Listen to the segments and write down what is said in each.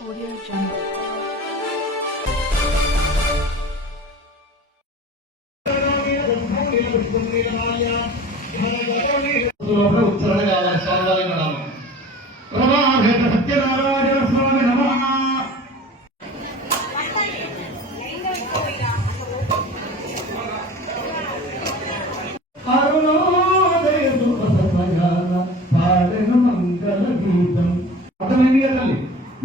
Audio Jungle. Satyanarayana స్వామి నమః. అరుణోదయ సమయాన పాడెను మంగళ గీతం. అర్థమైంది కదా తల్లి?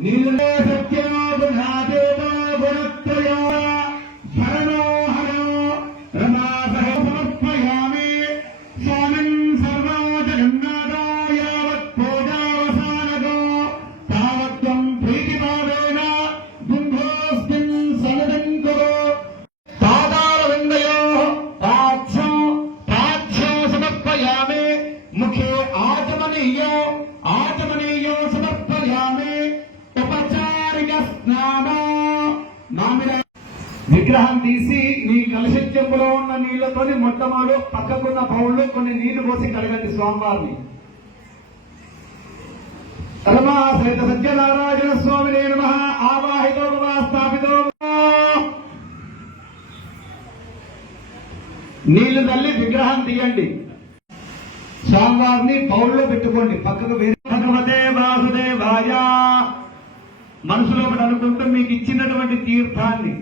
నీళ్ళే సత్యాదేవా గుణత్రయా భరణోహరో రమాసహ సమర్పయామి స్వామిన్ సర్వా జగన్నాథాయ పూజావసానదో తావత్వం ప్రీతిపాదేన గుంభోస్మిన్ సనదం కురు పాదాల విందయో పాఠ్యం సమర్పయామి ముఖే ఆచమనీయో సమర్పయామి ఉపచారిక స్నానో. విగ్రహం తీసి నీ కలశ చెంబులో ఉన్న నీళ్లతోని మొట్టమొదలు పక్కకున్న బౌల్లో కొన్ని నీళ్లు పోసి కడగండి స్వామివారిని. ధర్మాశ్రిత సత్యనారాయణ స్వామి నమః. ఆవాహితో స్థాపితో నీళ్లు తల్లి విగ్రహం తీయండి. స్వామివారిని బౌల్లో పెట్టుకోండి. పక్కకు వేరే భగవతే వాసుదేవాయ మనసులో అనుకుంటూ మీకు ఇచ్చినటువంటి తీర్థాన్ని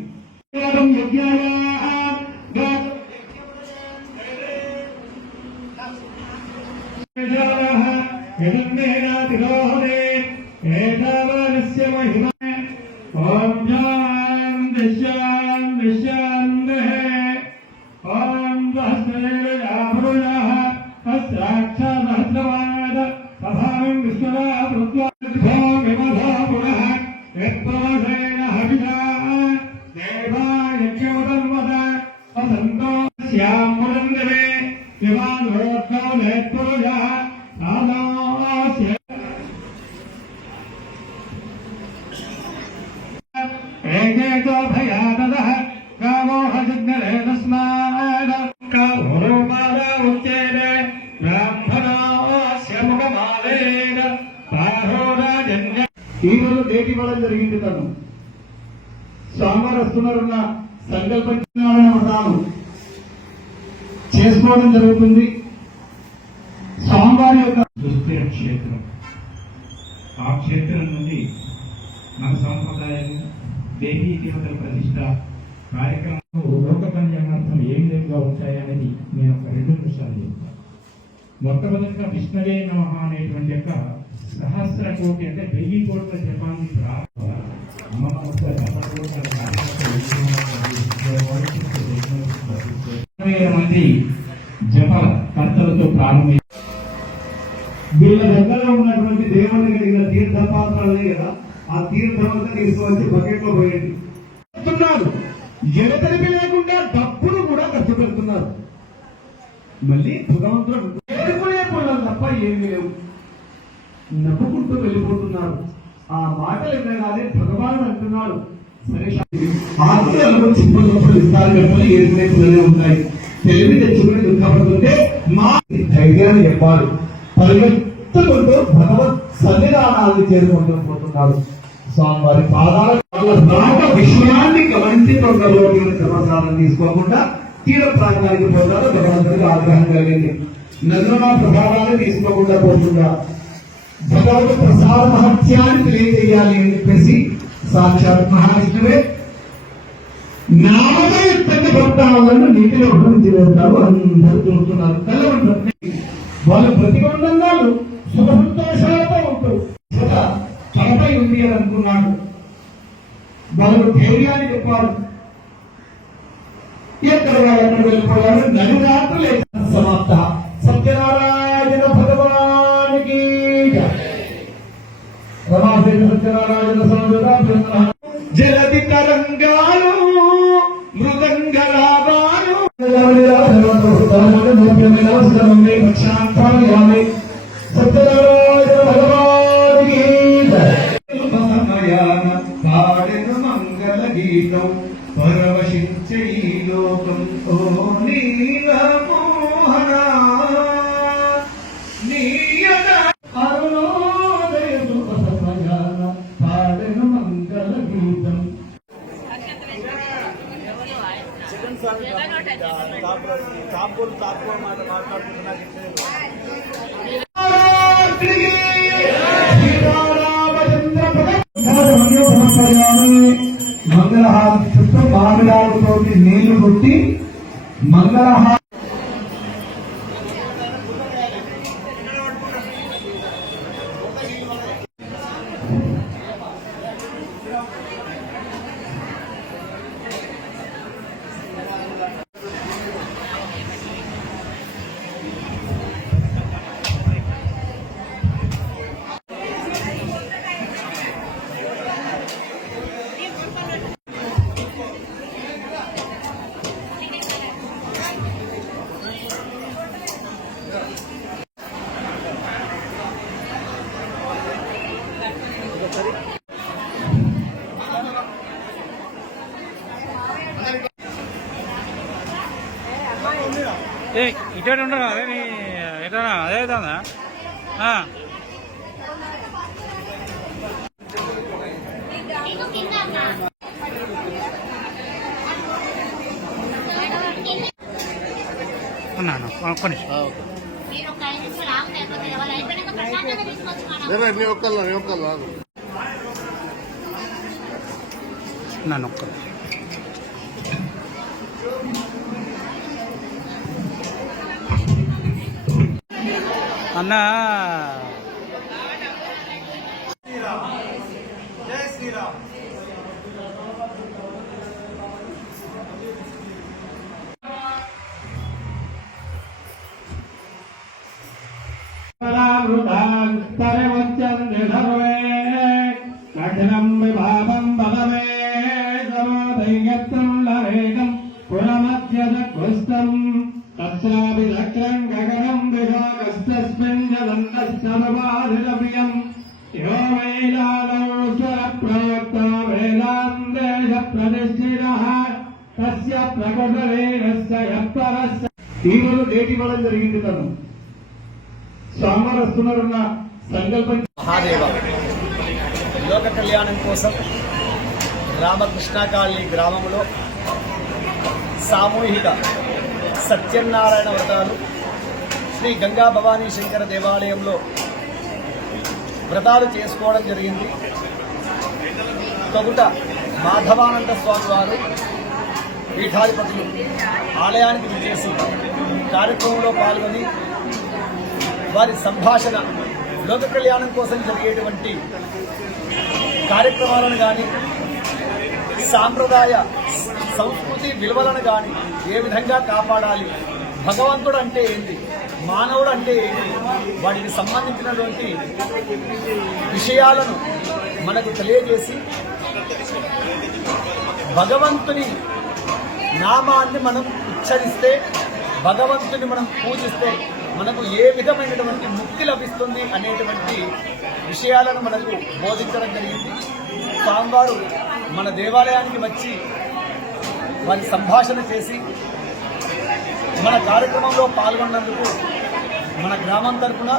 ఈరోజు డేట్ ఇవ్వడం జరిగింది. తను స్వామివారు వస్తున్నారన్న సంకల్పించాలని చేసుకోవడం జరుగుతుంది. స్వామివారి యొక్క దుస్థిర క్షేత్రం, ఆ క్షేత్రం నుండి మన సంప్రదాయం దేవీ దేవతల ప్రతిష్ట కార్యక్రమం లోక కళ్యాణార్థం ఏ విధంగా ఉంటాయనేది నేను ఒక 2 నిమిషాలు చెప్తాను. మొట్టమొదటిగా విష్ణవే నమః అనేటువంటి యొక్క సహస్ర కోటి అంటే 1000 కోట్ల జపాన్ని మంది జప కర్తలతో ప్రారంభం. వీళ్ళ దగ్గర ఉన్నటువంటి దేవుని కలిగిన తీర్థపాత్రలే కదా, ఆ తీర్థమంతా తీసుకువచ్చి బకెట్ లో పోయండి. ఎడతెరిపి లేకుండా డబ్బులు కూడా ఖర్చు పెడుతున్నారు. మళ్ళీ భగవంతుడు వేడుకునే పనులు తప్ప ఏమీ లేవు, నవ్వుకుంటూ వెళ్ళిపోతున్నారు. ఆ మాటలు వినగానే భగవానుడు అంటున్నాడు, సరే ఆత్మలో చిప్పులు ఇస్తారు చెప్పని ఏడుకునే పిల్లలే ఉంటాయి. తెలివి తెచ్చుకుని దుఃఖపడుతుంటే మా ధైర్యాన్ని చెప్పాలి. పరిగెత్తుకుంటూ భగవత్ సన్నిధానాన్ని చేరుకుంటూ పోతున్నారు. స్వామివారి పాదాల విషయాన్ని గమనించి తొందరలోకి ప్రసాదం తీసుకోకుండా తీర ప్రాంతానికి పోతారు. భగవంతుడికి ఆగ్రహం కలిగింది. నదుల ప్రభావాన్ని తీసుకోకుండా పోకుండా భగవత్ ప్రసాద మహత్యాన్ని తెలియజేయాలి అని చెప్పేసి సాక్షాత్ మహావిష్ణువే నామయుక్తంగా భక్తాలను నీటిలో ఉద్ధరించి వెళ్తారు. అందరూ చూస్తున్నారు. కలవండి వాళ్ళు ప్రతిబంధనాలు సుఖ సంతోషాలతో ఉంటారు. తనపై ఉంది అని అనుకున్నాడు. వాళ్ళు ధైర్యాన్ని చెప్పారు. ఎక్కడ వెళ్ళిపోయారు. నడిరాత్రులే సమాప్త. సత్యనారాయణ భగవానికి రమాదేవి సత్యనారాయణ స్వామి. జలది తరంగాలు మృదంగ రాగాలు సత్యనారాయణ భగవానికి పాడెను మంగళ గీతం పరవశించే ఈ లోకం. ఓ నీల మోహన నీయన అరుణోదయ సమయాన పాడెను తాంపూరు మాట మాట్లాడుతున్నా మంగళహారతి చుట్టూ మామిడాలతోటి నీళ్లు కొట్టి మంగళహారతి ఇటు ఉండరు అదే నీ ఎటా అదే అవుతుందా ఉన్నాను ఒక్క నిమిషం నన్ను ఒక్క అన్న జై శ్రీరామ్. కఠినం విభావం బలమే సమోదయత్రం లవేగం పురమధ్యసృష్టం తత్రాభిచక్రం గగనం విభాగస్తస్మిన్ జలంతస్తమవాధిరవ్యం యో వైలాలో స్వరప్రాప్త వేదాంతేష ప్రతిష్ఠితః తస్య ప్రకటవేనస్య యత్పరస్య ఈరోజు డేట్ ఇవ్వడం జరిగింది తను స్వామివారు వస్తున్నారన్న సంకల్పం. మహాదేవ లోక కళ్యాణం కోసం రామకృష్ణ కాలనీ గ్రామంలో సామూహిక సత్యనారాయణ వ్రతాలు శ్రీ గంగా భవానీ శంకర దేవాలయంలో వ్రతాలు చేసుకోవడం జరిగింది. తొగుట మాధవానంద స్వామి వారు పీఠాధిపతులు ఆలయానికి విచ్చేసి కార్యక్రమంలో పాల్గొని వారి సంభాషణ లోక కళ్యాణం కోసం జరిగేటువంటి కార్యక్రమాలను కానీ సాంప్రదాయ సంస్కృతి విలువలను కానీ ఏ విధంగా కాపాడాలి, భగవంతుడు అంటే ఏంటి, మానవుడు అంటే ఏంటి, వాటికి సంబంధించినటువంటి విషయాలను మనకు తెలియజేసి భగవంతుని నామాన్ని మనం ఉచ్చరిస్తే, భగవంతుని మనం పూజిస్తే మనకు ఏ విధమైనటువంటి ముక్తి లభిస్తుంది అనేటువంటి విషయాలను మనకు బోధించడం జరిగింది. స్వామివారు మన దేవాలయానికి వచ్చి వారి సంభాషణ చేసి మన కార్యక్రమంలో పాల్గొన్నందుకు మన గ్రామం తరపున,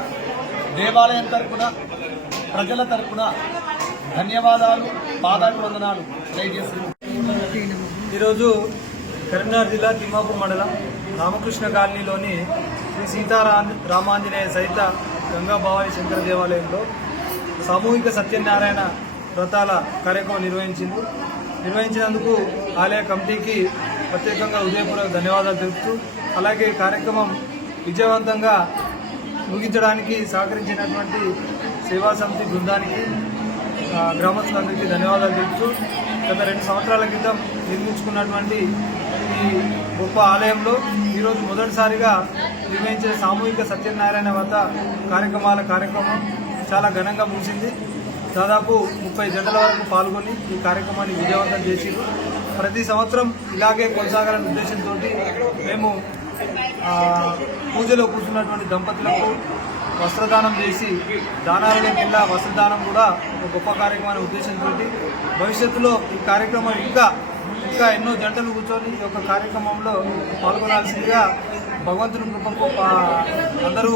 దేవాలయం తరపున, ప్రజల తరపున ధన్యవాదాలు, పాదాభివందనాలు తెలియజేస్తున్నాను. ఈరోజు కరీంనగర్ జిల్లా తిమ్మాపూర్ మండలం రామకృష్ణ కాలనీలోని శ్రీ సీతారామాంజనేయ సహిత గంగా భవానీ శంకర దేవాలయంలో సామూహిక సత్యనారాయణ వ్రతాల కార్యక్రమం నిర్వహించినందుకు ఆలయ కమిటీకి ప్రత్యేకంగా హృదయపూర్వక ధన్యవాదాలు తెలుపుతూ, అలాగే కార్యక్రమం విజయవంతంగా ముగించడానికి సహకరించినటువంటి సేవా సమితి బృందానికి, గ్రామస్తులందరికీ ధన్యవాదాలు తెలుపుతూ, గత 2 సంవత్సరాల క్రితం నిర్మించుకున్నటువంటి ఈ గొప్ప ఆలయంలో ఈరోజు మొదటిసారిగా నిర్వహించిన సామూహిక సత్యనారాయణ వ్రత కార్యక్రమం చాలా ఘనంగా ముగిసింది. దాదాపు 30 జంటల వరకు పాల్గొని ఈ కార్యక్రమాన్ని విజయవంతం చేసింది. ప్రతి సంవత్సరం ఇలాగే కొనసాగాలనే ఉద్దేశంతో మేము పూజలో కూర్చున్నటువంటి దంపతులకు వస్త్రదానం చేసి, దానాలకెల్లా వస్త్రదానం కూడా ఒక గొప్ప కార్యక్రమాన్ని ఉద్దేశంతో భవిష్యత్తులో ఈ కార్యక్రమం ఇంకా ఎన్నో జంటలు కూర్చొని ఈ యొక్క కార్యక్రమంలో పాల్గొనాల్సిందిగా భగవంతుని కృపకు అందరూ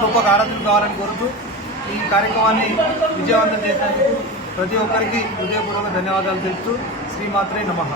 కృపకు ఆరాధన కావాలని కోరుతూ ఈ కార్యక్రమాన్ని విజయవంతం చేసినందుకు ప్రతి ఒక్కరికి హృదయపూర్వక ధన్యవాదాలు తెలుపుతూ శ్రీమాత్రే నమః.